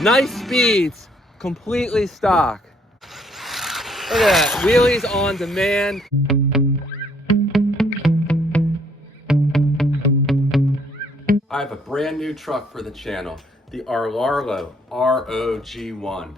Nice speeds, completely stock. Look at that, wheelies on demand. I have a brand new truck for the channel, the Rlaarlo ROG1.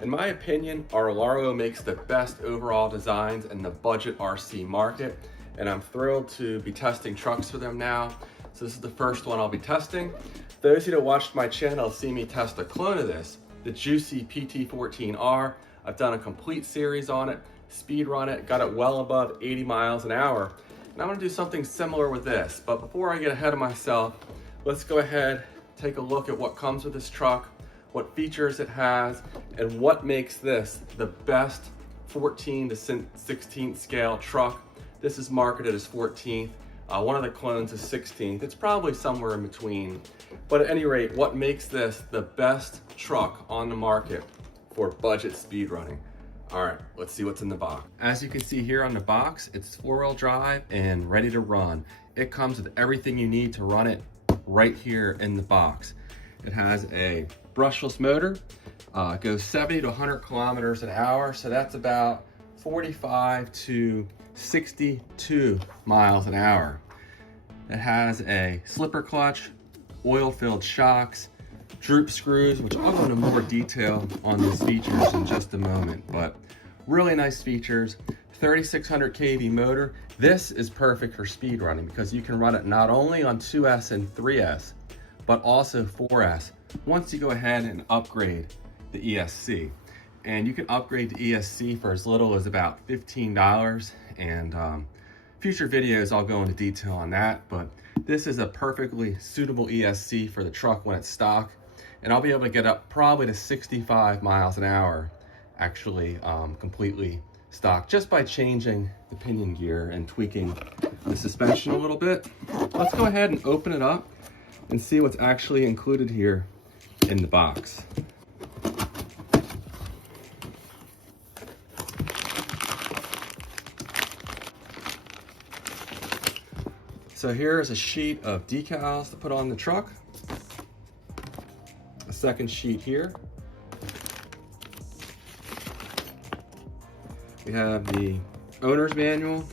In my opinion, Rlaarlo makes the best overall designs in the budget RC market, and I'm thrilled to be testing trucks for them now. So this is the first one I'll be testing. Those who watched my channel see me test a clone of this, the Juicy PT14R. I've done a complete series on it, speed run it, got it well above 80 miles an hour. And I'm gonna do something similar with this. But before I get ahead of myself, let's go ahead, take a look at what comes with this truck, what features it has, and what makes this the best 14 to 16th scale truck. This is marketed as 14th. One of the clones is 16th. It's probably somewhere in between. But at any rate, what makes this the best truck on the market for budget speedrunning? All right, let's see what's in the box. As you can see here on the box, it's 4-wheel drive and ready to run. It comes with everything you need to run it right here in the box. It has a brushless motor, goes 70 to 100 kilometers an hour, so that's about 45 to 62 miles an hour. It has a slipper clutch, oil-filled shocks, droop screws, which I'll go into more detail on these features in just a moment, but really nice features. 3600 kV motor. This is perfect for speed running because you can run it not only on 2S and 3S, but also 4S once you go ahead and upgrade the ESC. And you can upgrade to ESC for as little as about $15, and future videos I'll go into detail on that, but this is a perfectly suitable ESC for the truck when it's stock, and I'll be able to get up probably to 65 miles an hour actually completely stock just by changing the pinion gear and tweaking the suspension a little bit. Let's go ahead and open it up and see what's actually included here in the box. So here is a sheet of decals to put on the truck. A second sheet here. We have the owner's manual.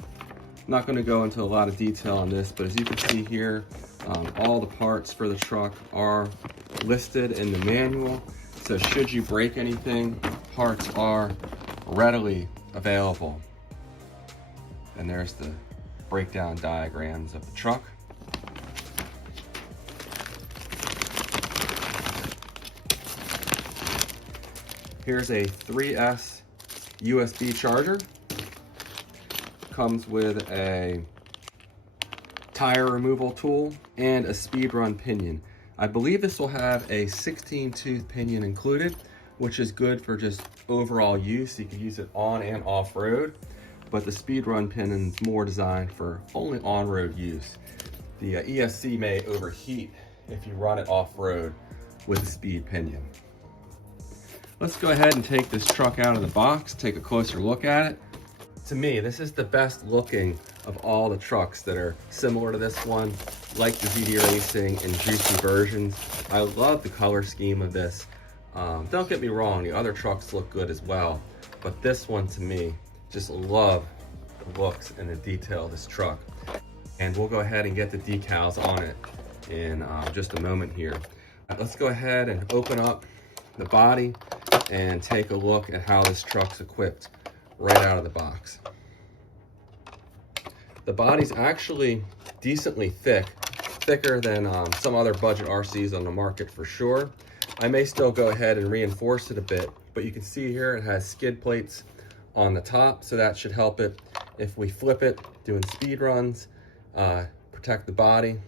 I'm not going to go into a lot of detail on this, but as you can see here, all the parts for the truck are listed in the manual. So should you break anything, parts are readily available. And there's the breakdown diagrams of the truck. Here's a 3S USB charger. Comes with a tire removal tool and a speedrun pinion. I believe this will have a 16-tooth pinion included, which is good for just overall use. You can use it on and off road, but the speedrun pinion is more designed for only on-road use. The ESC may overheat if you run it off-road with a speed pinion. Let's go ahead and take this truck out of the box, take a closer look at it. To me, this is the best looking of all the trucks that are similar to this one, like the ZD Racing and Juicy versions. I love the color scheme of this. Don't get me wrong, the other trucks look good as well, but this one to me, just love the looks and the detail of this truck. And we'll go ahead and get the decals on it in just a moment here. Let's go ahead and open up the body and take a look at how this truck's equipped right out of the box. The body's actually decently thick, thicker than some other budget RCs on the market for sure. I may still go ahead and reinforce it a bit, but you can see here it has skid plates on the top, so that should help it if we flip it doing speed runs, protect the body.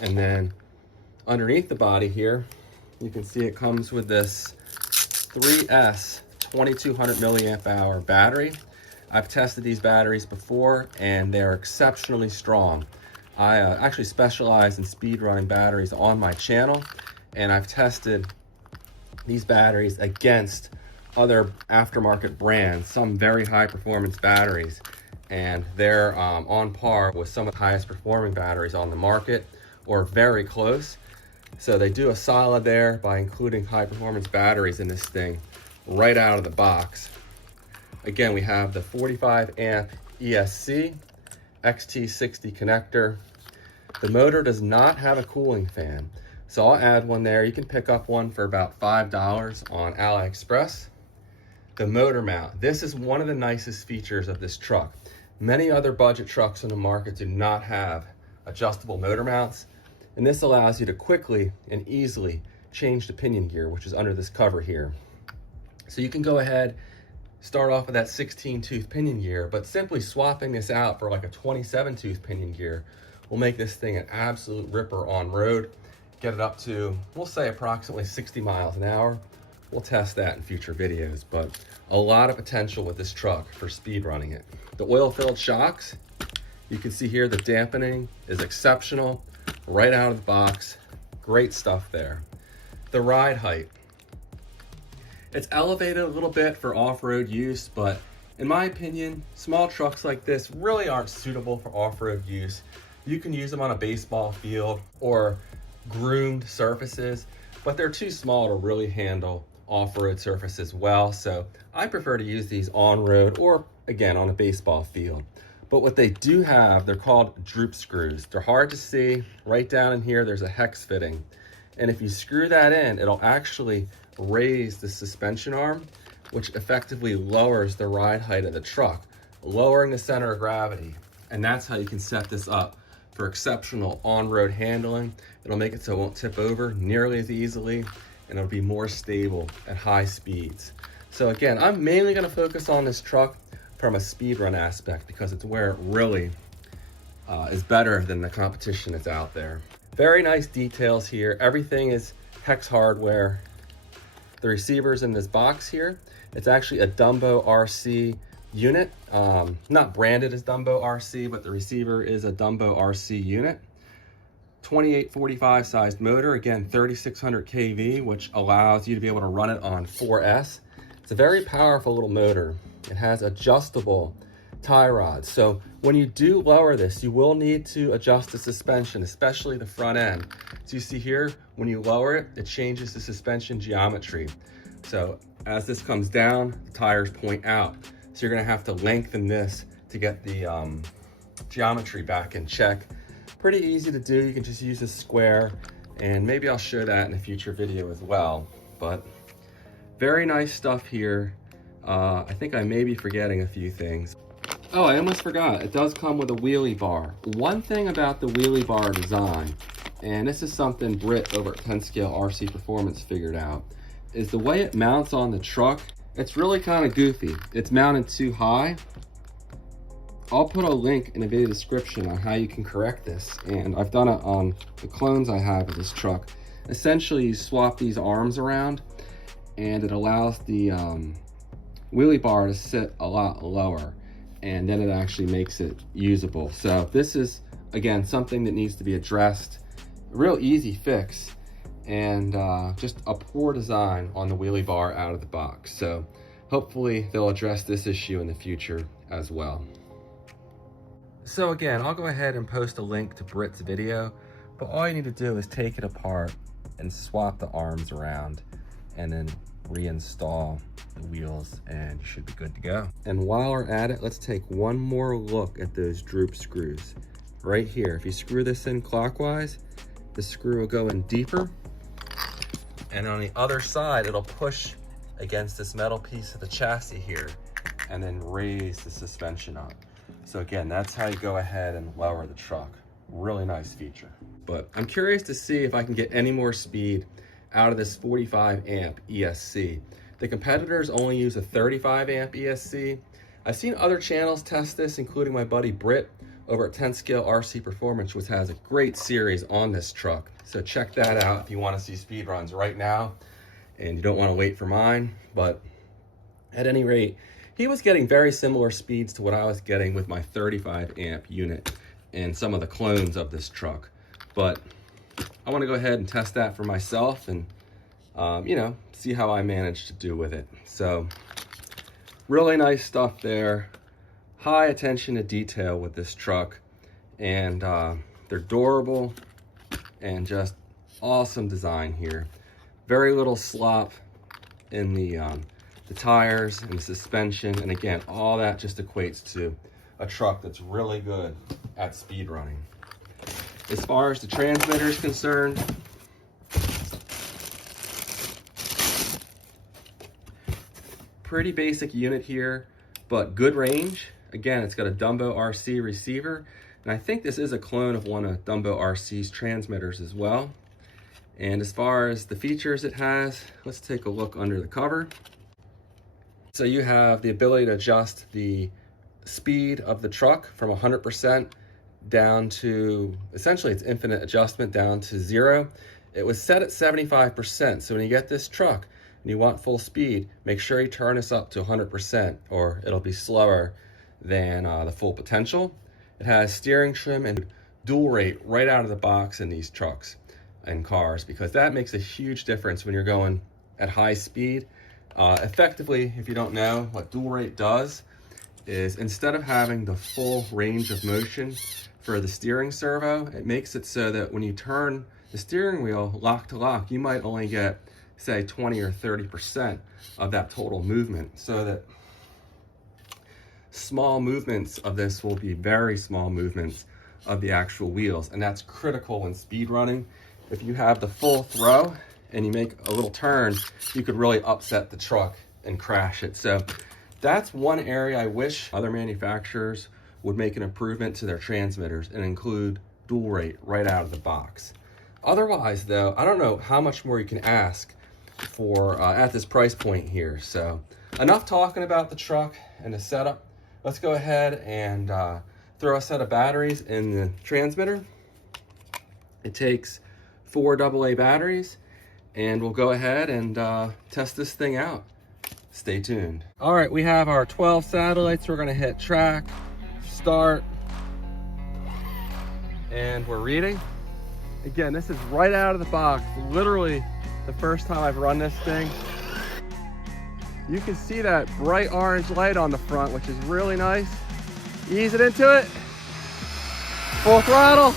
And then underneath the body here, you can see it comes with this 3S 2200 milliamp hour battery. I've tested these batteries before and they're exceptionally strong. I actually specialize in speed running batteries on my channel, and I've tested these batteries against other aftermarket brands, some very high performance batteries, and they're on par with some of the highest performing batteries on the market, or very close. So they do a solid there by including high performance batteries in this thing right out of the box. Again, we have the 45 amp ESC XT60 connector. The motor does not have a cooling fan, so I'll add one there. You can pick up one for about $5 on AliExpress. The motor mount. This is one of the nicest features of this truck. Many other budget trucks on the market do not have adjustable motor mounts, and this allows you to quickly and easily change the pinion gear, which is under this cover here. So you can go ahead, start off with that 16-tooth pinion gear, but simply swapping this out for like a 27-tooth pinion gear will make this thing an absolute ripper on road. Get it up to, we'll say, approximately 60 miles an hour. We'll test that in future videos, but a lot of potential with this truck for speed running it. The oil-filled shocks, you can see here the dampening is exceptional right out of the box. Great stuff there. The ride height. It's elevated a little bit for off-road use, but in my opinion, small trucks like this really aren't suitable for off-road use. You can use them on a baseball field or groomed surfaces, but they're too small to really handle off-road surfaces well. So I prefer to use these on-road or, again, on a baseball field. But what they do have, they're called droop screws. They're hard to see. Right down in here, there's a hex fitting. And if you screw that in, it'll actually raise the suspension arm, which effectively lowers the ride height of the truck, lowering the center of gravity. And that's how you can set this up for exceptional on-road handling. It'll make it so it won't tip over nearly as easily, and it'll be more stable at high speeds. So again, I'm mainly gonna focus on this truck from a speed run aspect because it's where it really is better than the competition that's out there. Very nice details here. Everything is hex hardware. The receiver's in this box here. It's actually a Dumbo RC unit, not branded as Dumbo RC, but the receiver is a Dumbo RC unit. 2845 sized motor, again 3600 kV, which allows you to be able to run it on 4S. It's a very powerful little motor. It has adjustable tie rods, so when you do lower this, you will need to adjust the suspension, especially the front end. So you see here, when you lower it, it changes the suspension geometry. So as this comes down, the tires point out. So you're gonna have to lengthen this to get the geometry back in check. Pretty easy to do. You can just use a square, and maybe I'll show that in a future video as well. But very nice stuff here. I think I may be forgetting a few things. Oh, I almost forgot. It does come with a wheelie bar. One thing about the wheelie bar design, and this is something Britt over at 10 Scale RC Performance figured out, is the way it mounts on the truck. It's really kind of goofy. It's mounted too high. I'll put a link in the video description on how you can correct this, and I've done it on the clones I have of this truck. Essentially, you swap these arms around, and it allows the wheelie bar to sit a lot lower, and then it actually makes it usable. So this is, again, something that needs to be addressed. A real easy fix, and just a poor design on the wheelie bar out of the box. So hopefully they'll address this issue in the future as well. So again, I'll go ahead and post a link to Britt's video, but all you need to do is take it apart and swap the arms around and then reinstall the wheels, and you should be good to go. And while we're at it, let's take one more look at those droop screws. Right here, if you screw this in clockwise, the screw will go in deeper, and on the other side, it'll push against this metal piece of the chassis here and then raise the suspension up. So again, that's how you go ahead and lower the truck. Really nice feature. But I'm curious to see if I can get any more speed out of this 45 amp ESC. The competitors only use a 35 amp ESC. I've seen other channels test this, including my buddy Britt over at 10 Scale RC Performance, which has a great series on this truck. So check that out if you want to see speed runs right now and you don't want to wait for mine. But At any rate, he was getting very similar speeds to what I was getting with my 35 amp unit and some of the clones of this truck. But I want to go ahead and test that for myself and, you know, see how I managed to do with it. So really nice stuff there. High attention to detail with this truck, and they're durable and just awesome design here. Very little slop in the tires and the suspension, and again, all that just equates to a truck that's really good at speed running. As far as the transmitter is concerned, pretty basic unit here, but good range. Again, it's got a Dumbo RC receiver, and I think this is a clone of one of Dumbo RC's transmitters as well. And as far as the features it has, let's take a look under the cover. So you have the ability to adjust the speed of the truck from 100% down to, essentially it's infinite adjustment down to 0. It was set at 75%, so when you get this truck and you want full speed, make sure you turn this up to 100% or it'll be slower than the full potential. It has steering trim and dual rate right out of the box in these trucks and cars, because that makes a huge difference when you're going at high speed. Effectively, if you don't know, what dual rate does is instead of having the full range of motion for the steering servo, it makes it so that when you turn the steering wheel lock to lock, you might only get, say, 20 or 30% of that total movement, so that small movements of this will be very small movements of the actual wheels, and that's critical when speed running. If you have the full throw and you make a little turn, you could really upset the truck and crash it. So that's one area I wish other manufacturers would make an improvement to their transmitters and include dual rate right out of the box. Otherwise though, I don't know how much more you can ask for at this price point here. So enough talking about the truck and the setup. Let's go ahead and throw a set of batteries in the transmitter. It takes 4 AA batteries, and we'll go ahead and test this thing out. Stay tuned. All right, we have our 12 satellites. We're gonna hit track, start, and we're reading. Again, this is right out of the box. Literally the first time I've run this thing. You can see that bright orange light on the front, which is really nice. Ease it into it. Full throttle.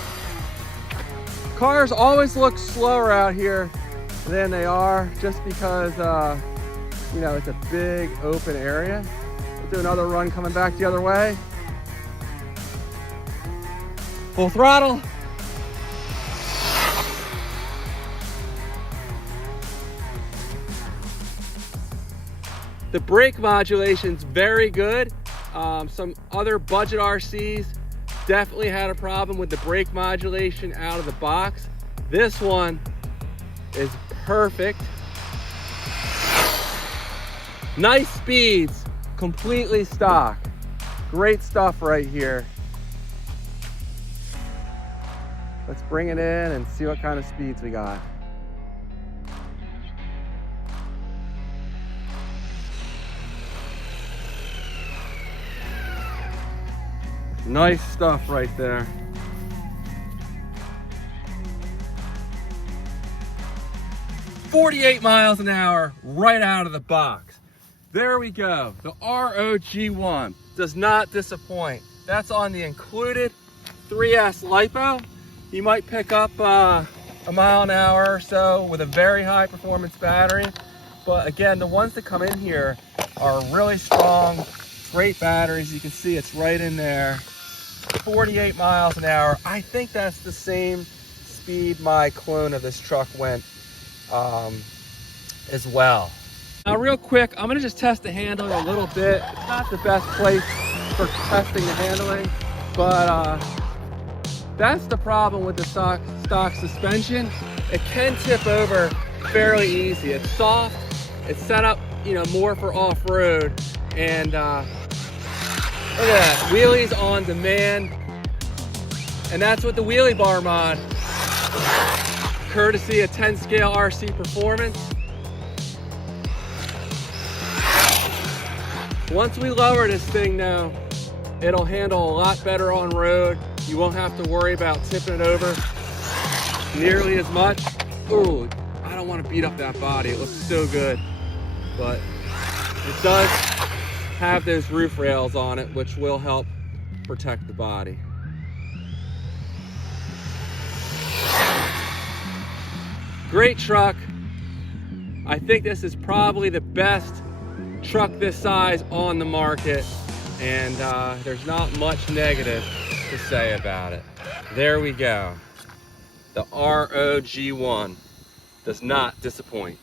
Cars always look slower out here than they are, just because you know, it's a big open area. We'll do another run coming back the other way. Full throttle. The brake modulation's very good. Some other budget RCs definitely had a problem with the brake modulation out of the box. This one is perfect. Nice speeds, completely stock. Great stuff right here. Let's bring it in and see what kind of speeds we got. Nice stuff right there. .48 miles an hour right out of the box. There we go. The ROG1 does not disappoint. That's on the included 3S LiPo. You might pick up a mile an hour or so with a very high performance battery. But again, the ones that come in here are really strong, great batteries. You can see it's right in there. 48 miles an hour. I think that's the same speed my clone of this truck went as well. Now real quick, I'm gonna just test the handling a little bit. It's not the best place for testing the handling, but that's the problem with the stock suspension. It can tip over fairly easy. It's soft, it's set up, you know, more for off-road, and look at that, wheelies on demand. And that's with the wheelie bar mod, courtesy of 10 scale RC Performance. Once we lower this thing now, it'll handle a lot better on road. You won't have to worry about tipping it over nearly as much. Ooh, I don't want to beat up that body. It looks so good. But it does have those roof rails on it, which will help protect the body. Great truck. I think this is probably the best truck this size on the market, and there's not much negative to say about it. There we go. The ROG1 does not disappoint.